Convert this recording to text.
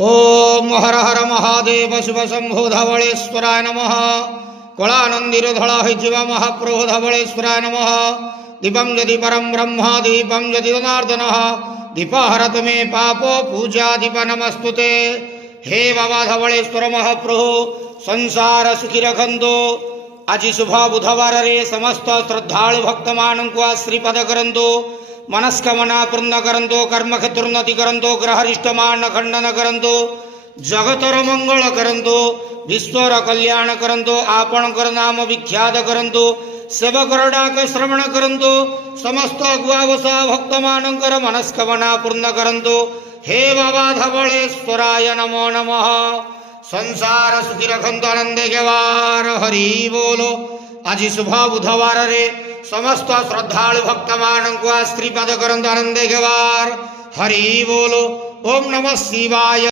ओम हर हर महादेव शिव शंभो धवलेश्वराय नमः। कलानंदीर धड़ा होइथिबा महाप्रभु धवलेश्वराय नमः। दीपं यदि परम ब्रह्म दीपं यदि जनार्दन दीपहरत मे पापो पूजा दीप नमस्तुते। हे बाबा धवलेश्वर महाप्रभु संसार सुखी रखंतो। आज शुभ बुधवार रे समस्त श्रद्धालु भक्त मान को आश्रीपद करंतो। मनस्कामना पूर्ण करंतो। कर्म क्षेत्रोन्नति करंतो। ग्रहरिष्टमान खंडन करंतो। जगतर मंगल करंतो। विश्वर कल्याण करंतो। आपणकर नाम विख्यात करंतो। सेवकर डाक श्रवण करंतो। समस्त गुआवसा भक्त मानकर मनस्कामना पूर्ण करंतो। हे बाबा धवलेश्वराय नमो नमः। संसार सुखी रखंतो आनंदे गेवार हरि बोलो। आज शुभ बुधवार रे समस्त श्रद्धालु भक्त मान को आश्रीपद करंतो आनंदे गेवार हरि बोलो। ओम नमः शिवाय।